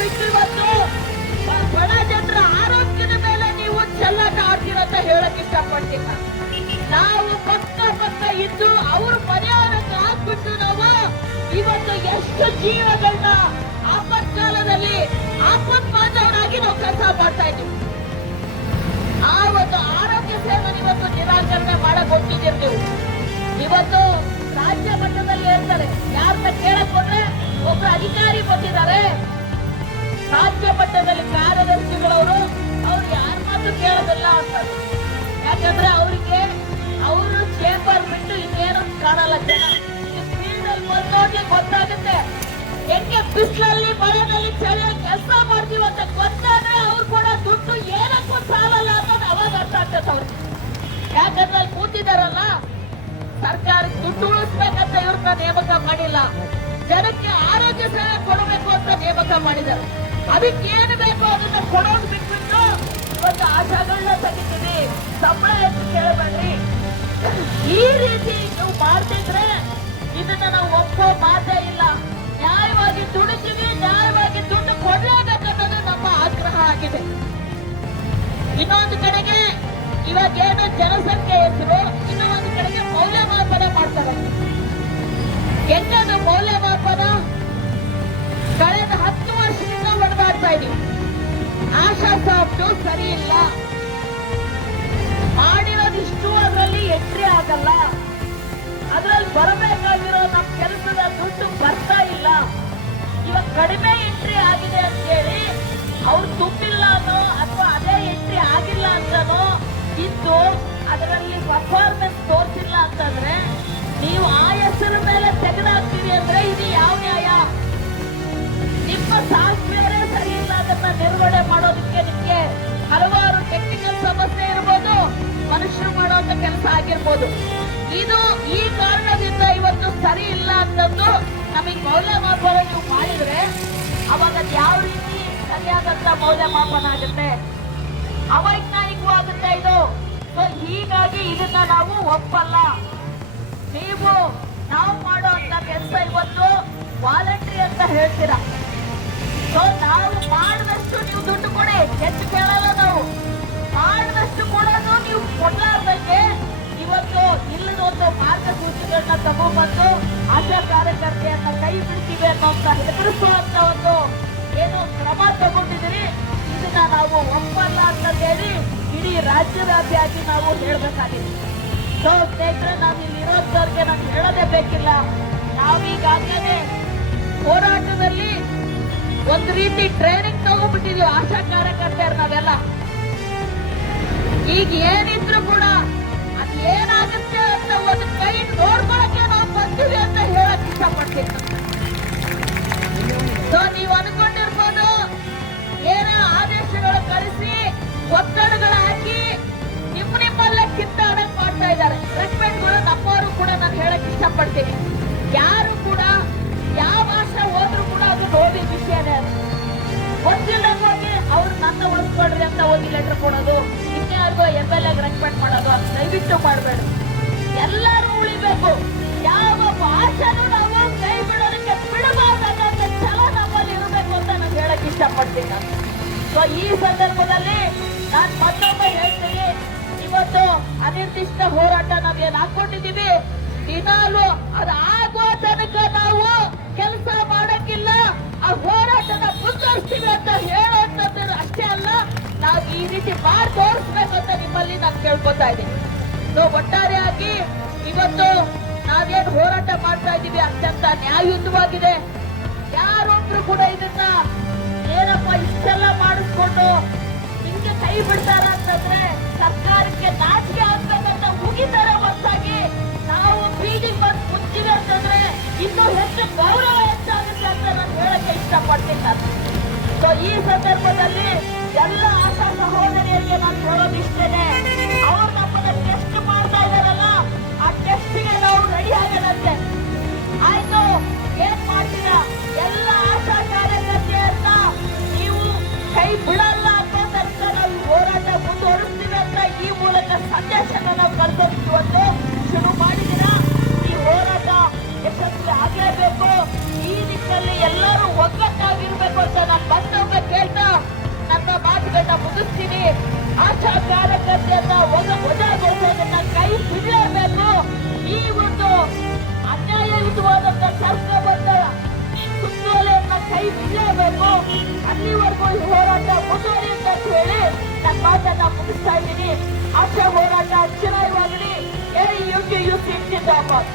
ಬಿಟ್ಟು ಇವತ್ತು ಬಡ ಜನರ ಆರೋಗ್ಯದ ಮೇಲೆ ನೀವು ಚೆಲ್ಲಾಟ ಆಡ್ತೀರಂತ ಹೇಳಕ್ ಇಷ್ಟಪಡ್ತೀನಿ. ನಾವು ಪಕ್ಕ ಇದ್ದು ಅವ್ರ ಪರಿಹಾರಕ್ಕೆ ಹಾಕ್ಬಿಟ್ಟು ನಾವು ಇವತ್ತು ಎಷ್ಟು ಜೀವಗಳನ್ನ ಆಪತ್ಕಾಲದಲ್ಲಿ ಆಪತ್ಮಾನವರಾಗಿ ನಾವು ಕೆಲಸ ಮಾಡ್ತಾ ಇದ್ದೀವಿ. ಆ ಒಂದು ಆರೋಗ್ಯ ಸೇವೆ ಇವತ್ತು ನಿರಾಕರಣೆ ಮಾಡಕ್ ಹೋಗ್ತಿದ್ದೀರಿ ನೀವು. ಇವತ್ತು ರಾಜ್ಯ ಮಟ್ಟದಲ್ಲಿ ಹೇಳ್ತಾರೆ, ಯಾರನ್ನ ಕೇಳಕ್ ಹೋದ್ರೆ ಒಬ್ಬ ಅಧಿಕಾರಿ ಬಂದಿದ್ದಾರೆ ರಾಜ್ಯ ಮಟ್ಟದಲ್ಲಿ ಕಾರ್ಯದರ್ಶಿಗಳವರು, ಅವ್ರು ಯಾರ ಮಾತು ಕೇಳೋದಿಲ್ಲ ಅಂತಾರೆ. ಯಾಕಂದ್ರೆ ಅವರಿಗೆ ಅವರು ಚೇಂಬರ್ ಬಿಟ್ಟು ಇನ್ನೇನು ಕಾಣಲ್ಲ. ಜನ ಫೀಲ್ಡ್ ಅಲ್ಲಿ ಬಂದೋಗಿ ಗೊತ್ತಾಗುತ್ತೆ ಹೆಂಗೆ ಬಿಸಿಲಲ್ಲಿ ಮಳೆಯಲ್ಲಿ ಚಳಿಯಲ್ಲಿ ಕೆಲಸ ಮಾಡ್ತೀವಿ ಅಂತ ಗೊತ್ತಾದ್ರೆ ಅವ್ರು ಕೂಡ ದುಡ್ಡು ಏನಕ್ಕೂ ಸಾಲಲ್ಲ ಅನ್ನೋದು ಅವಾಗ ಅರ್ಥ ಆಗ್ತದೆ ಅವ್ರಿಗೆ. ಯಾಕಂದ್ರೆ ಅಲ್ಲಿ ಕೂತಿದಾರಲ್ಲ, ಸರ್ಕಾರಕ್ಕೆ ದುಡ್ಡು ಉಳಿಸ್ಬೇಕಂತ ಇವ್ರನ್ನ ನೇಮಕ ಮಾಡಿಲ್ಲ, ಜನಕ್ಕೆ ಆರೋಗ್ಯ ಸೇವೆ ಕೊಡಬೇಕು ಅಂತ ನೇಮಕ ಮಾಡಿದ್ದಾರೆ. ಅದಕ್ಕೆ ಏನು ಬೇಕು ಅದನ್ನ ಕೊಡೋದು ಬಿಟ್ಬಿಟ್ಟು ಇವತ್ತು ಆಶಾಗಳನ್ನ ತೆಗಿತೀವಿ, ಸಂಬಳ ಎಷ್ಟು ಕೇಳಬೇಡ್ರಿ, ಈ ರೀತಿ ನೀವು ಮಾಡ್ತಿದ್ರೆ ಇದನ್ನ ನಾವು ಒಪ್ಪೋ ಮಾತೇ ಇಲ್ಲ. ನ್ಯಾಯವಾಗಿ ದುಡಿತೀವಿ, ನ್ಯಾಯವಾಗಿ ದುಡ್ಡು ಕೊಡ್ಲೇಬೇಕನ್ನೋದು ನಮ್ಮ ಆಗ್ರಹ ಆಗಿದೆ. ಇನ್ನೊಂದು ಕಡೆಗೆ ಇವಾಗ ಏನು ಜನಸಂಖ್ಯೆ ಹೆಸರು, ಇನ್ನೊಂದು ಕಡೆಗೆ ಮೌಲ್ಯಮಾಪನ ಮಾಡ್ತಾರೆ. ಹೆಂಗದು ಮೌಲ್ಯಮಾಪನ? ಕಳೆದ 10 ವರ್ಷದಿಂದ ಹೊಡೆದಾಡ್ತಾ ಇದೀವಿ. ಆಶಾ ಸಾಫ್ಟ್ ಸರಿ ಇಲ್ಲ, ಮಾಡಿರೋದಿಷ್ಟು ಅದರಲ್ಲಿ ಎಂಟ್ರಿ ಆಗಲ್ಲ, ಅದ್ರಲ್ಲಿ ಬರಬೇಕಾಗಿರೋ ನಮ್ಮ ಕೆಲಸದ ದುಡ್ಡು ಬರ್ತಾ ಇಲ್ಲ. ಇವಾಗ ಕಡಿಮೆ ಎಂಟ್ರಿ ಆಗಿದೆ ಅಂತ ಹೇಳಿ ಅವ್ರು ತುಂಬಿಲ್ಲ ಅನ್ನೋ ಅಥವಾ ಅದೇ ಎಂಟ್ರಿ ಆಗಿಲ್ಲ ಅಂತನೋ ಇದ್ದು ಅದರಲ್ಲಿ ಪರ್ಫಾರ್ಮೆನ್ಸ್ ತೋರಿಸಿಲ್ಲ ಅಂತಂದ್ರೆ ನೀವು ಆ ಹೆಸರ ಮೇಲೆ ತೆಗೆದಾಕ್ತೀವಿ ಅಂದ್ರೆ ಇದು ಯಾವ ನ್ಯಾಯ? ನಿಮ್ಮ ಸಾಫ್ಟ್ವೇರ್ ಸರಿ ಇಲ್ಲ, ಅದನ್ನ ನಿರ್ವಹಣೆ ಮಾಡೋದಕ್ಕೆ ನಿಮ್ಗೆ ಹಲವಾರು ಟೆಕ್ನಿಕಲ್ ಸಮಸ್ಯೆ ಇರ್ಬೋದು, ಮನುಷ್ಯರು ಮಾಡುವಂತ ಕೆಲಸ ಆಗಿರ್ಬೋದು. ಇದು ಈ ಕಾರಣದಿಂದ ಇವತ್ತು ಸರಿ ಇಲ್ಲ ಅಂತಂದು ನಮಗೆ ಮೌಲ್ಯಮಾಪನ ನೀವು ಮಾಡಿದ್ರೆ ಅವಾಗ ಯಾವ ರೀತಿ ಸರಿಯಾದಂತ ಮೌಲ್ಯಮಾಪನ ಆಗುತ್ತೆ? ಅವೈಜ್ಞಾನಿಕವಾಗುತ್ತೆ ಇದು. ಸೊ ಹೀಗಾಗಿ ಇದನ್ನ ನಾವು ಒಪ್ಪಲ್ಲ. ನಾವು ಮಾಡುವಂತ ಕೆಲಸ ಇವತ್ತು ವಾಲಂಟ್ರಿ ಅಂತ ಹೇಳ್ತೀರಾ. ಸೊ ನಾವು ಮಾಡಿದಷ್ಟು ನೀವು ದುಡ್ಡು ಕೊಡಿ, ಹೆಚ್ಚು ಕೇಳಲ್ಲ. ನಾವು ಮಾಡಿದಷ್ಟು ಕೊಡೋದು, ನೀವು ಕೊಡ್ಲಾರ್ದಂಗೆ ಇವತ್ತು ಇಲ್ಲದ ಒಂದು ಮಾರ್ಗಸೂಚಿಗಳನ್ನ ತಗೊಂಡ್ಬಂದು ಆಶಾ ಕಾರ್ಯಕರ್ತೆಯನ್ನ ಕೈ ಬಿಡ್ತೀವಿ ಅನ್ನೋಂತ ಹೆದರಿಸುವಂತ ಒಂದು ಏನು ಕ್ರಮ ತಗೊಂಡಿದ್ದೀರಿ, ಇದನ್ನ ನಾವು ಒಪ್ಪಲ್ಲ ಅಂತ ಹೇಳಿ ಇಡೀ ರಾಜ್ಯವ್ಯಾಪಿಯಾಗಿ ನಾವು ಹೇಳ್ಬೇಕಾಗಿದೆ. ಸೊ ಸ್ನೇಹಿತರೆ, ನಾವು ಇಲ್ಲಿ ಇರೋದವ್ರಿಗೆ ನಾವು ಹೇಳೋದೇ ಬೇಕಿಲ್ಲ. ನಾವೀಗಾಗಲೇ ಹೋರಾಟದಲ್ಲಿ ಒಂದು ರೀತಿ ಟ್ರೈನಿಂಗ್ ತಗೊಂಡ್ಬಿಟ್ಟಿದ್ವಿ ಆಶಾ ಕಾರ್ಯಕರ್ತೆಯರು ನಾವೆಲ್ಲ. ಈಗ ಏನಿದ್ರು ಕೂಡ ಅದು ಏನಾಗುತ್ತೆ ಅಂತ ಒಂದು ಕೈ ನೋಡ್ಕೊಳಕ್ಕೆ ನಾವು ಬಂದಿವಿ ಅಂತ ಹೇಳಕ್ ಇಷ್ಟಪಡ್ತೀನಿ. ಸೊ ನೀವು ಅನ್ಕೊಂಡಿರ್ಬೋದು ಏನೋ ಆದೇಶಗಳು ಕಳಿಸಿ ಒತ್ತಡಗಳು ಹಾಕಿ ನಿಮ್ಮಲ್ಲೇ ಕಿತ್ತಾಡಕ್ ಮಾಡ್ತಾ ಇದ್ದಾರೆ. ರೆಸ್ಪೆಕ್ಟ್ಗಳು ನಮ್ಮವರು ಕೂಡ ನಾನು ಹೇಳಕ್ ಇಷ್ಟಪಡ್ತೀನಿ. ಯಾರು ಕೂಡ ಯಾವ ಭಾಷೆ ಹೋದ್ರು ಕೂಡ ಅದು ನೋವಿನ ವಿಷಯನೇ. ಗೊತ್ತಿಲ್ಲದವ್ರಿಗೆ ಅವ್ರು ನನ್ನ ಉಳಿಸ್ಕೊಡ್ರಿ ಅಂತ ಹೋಗಿ ಲೆಟರ್ ಕೊಡೋದು, ಇನ್ಯಾರಿಗೋ MLA ರೆಸ್ಪೆಕ್ಟ್ ಮಾಡೋದು, ಅದು ದಯವಿಟ್ಟು ಮಾಡಬೇಡ. ಎಲ್ಲರೂ ಉಳಿಬೇಕು. ಯಾವ ಭಾಷೆನೂ ನಾವು ಕೈ ಬಿಡೋದಕ್ಕೆ ಬಿಡಬಾರ್ದಂತ ಛಲ ನಮ್ಮಲ್ಲಿ ಇರಬೇಕು ಅಂತ ನಾನು ಹೇಳಕ್ ಇಷ್ಟಪಡ್ತೀನಿ. ಸೊ ಈ ಸಂದರ್ಭದಲ್ಲಿ ನಾನು ಮತ್ತೊಮ್ಮೆ ಹೇಳ್ತೀನಿ, ಇವತ್ತು ಅನಿರ್ದಿಷ್ಟ ಹೋರಾಟ ನಾವೇನ್ ಹಾಕೊಂಡಿದೀವಿ, ದಿನಾಲು ಅದು ಆಗುವ ತನಕ ನಾವು ಕೆಲಸ ಮಾಡಕ್ಕಿಲ್ಲ, ಆ ಹೋರಾಟನ ಮುಂದುವರಿಸ್ತೀವಿ ಅಂತ ಹೇಳುವಂತದ್ದು ಅಷ್ಟೇ ಅಲ್ಲ, ನಾವು ಈ ರೀತಿ ಮಾಡಿ ತೋರಿಸ್ಬೇಕು ಅಂತ ನಿಮ್ಮಲ್ಲಿ ನಾನು ಕೇಳ್ಕೊತಾ ಇದ್ದೀನಿ. ಸೊ ಒಟ್ಟಾರೆಯಾಗಿ ಇವತ್ತು ನಾವೇನು ಹೋರಾಟ ಮಾಡ್ತಾ ಇದ್ದೀವಿ ಅತ್ಯಂತ ನ್ಯಾಯಯುತವಾಗಿದೆ. ಯಾರೊಬ್ರು ಕೂಡ ಇದನ್ನ ಏನಪ್ಪ ಇಷ್ಟೆಲ್ಲ ಮಾಡಿಸ್ಕೊಂಡು ಹಿಂಗೆ ಕೈ ಬಿಡ್ತಾರ ಅಂತಂದ್ರೆ ಸರ್ಕಾರಕ್ಕೆ ನಾಚಿಕೆ ಆಗ್ಬೇಕಂತ ಮುಗಿತಾರೆ ಹೊರತಾಗಿ ನಾವು ಬೀದಿಗೆ ಬಂದು ಕುಂತೀವಿ ಅಂತಂದ್ರೆ ಇನ್ನೂ ಹೆಚ್ಚು ಗೌರವ ಹೆಚ್ಚಾಗುತ್ತೆ ಅಂತ ನಾನು ಹೇಳಕ್ಕೆ ಇಷ್ಟಪಡ್ತೀನಿ ನಾನು. ಸೊ ಈ ಸಂದರ್ಭದಲ್ಲಿ ಎಲ್ಲ ಆಶಾ ಸಹೋದರಿಯರಿಗೆ ನಾನು ಹೇಳೋದು ಇಷ್ಟೇನೆ, ಅವ್ರು ನಮ್ಮನ್ನ ಟೆಸ್ಟ್ ಮಾಡ್ತಾ ಇದಾರಲ್ಲ, ಆ ಟೆಸ್ಟ್ಗೆ ನಾವು ರೆಡಿ ಆಗದಂತೆ. ಆಯ್ತು, ಏನ್ ಮಾಡ್ತೀರಾ? ಎಲ್ಲ ಆಶಾ ಕಾರ್ಯಕರ್ತೆಯನ್ನ ನೀವು ಕೈ ಬಿಡಲ್ಲ ಅನ್ನೋ ತನಕ ನಾವು ಹೋರಾಟ ಮುಂದುವರಿಸ್ತೀವಿ ಅಂತ ಈ ಮೂಲಕ ಸಂದೇಶನ ನಾವು ಕಳ್ಕೊಂಡು ಶುರು ಮಾಡಿದ್ದೀರಾ. ಈ ಹೋರಾಟ ಯಶಸ್ವಿ ಆಗಲೇಬೇಕು. ಈ ನಿಟ್ಟಿನಲ್ಲಿ ಎಲ್ಲರೂ ಒಗ್ಗಟ್ಟಾಗಿರ್ಬೇಕು ಅಂತ ನಾನು ಬಂದ ಕೈ ಬಿಡಲೇಬೇಕು. ಅಲ್ಲಿವರೆಗೂ ಈ ಹೋರಾಟ ಮುಂದುವರಿಯುತ್ತೆ ಅಂತ ಹೇಳಿ ನನ್ನ ಮಾತನ್ನ ಮುಗಿಸ್ತಾ ಇದ್ದೀನಿ. ಆಶಾ ಹೋರಾಟ ಚಿರಾಯವಾಗಲಿ. A UT zindabad.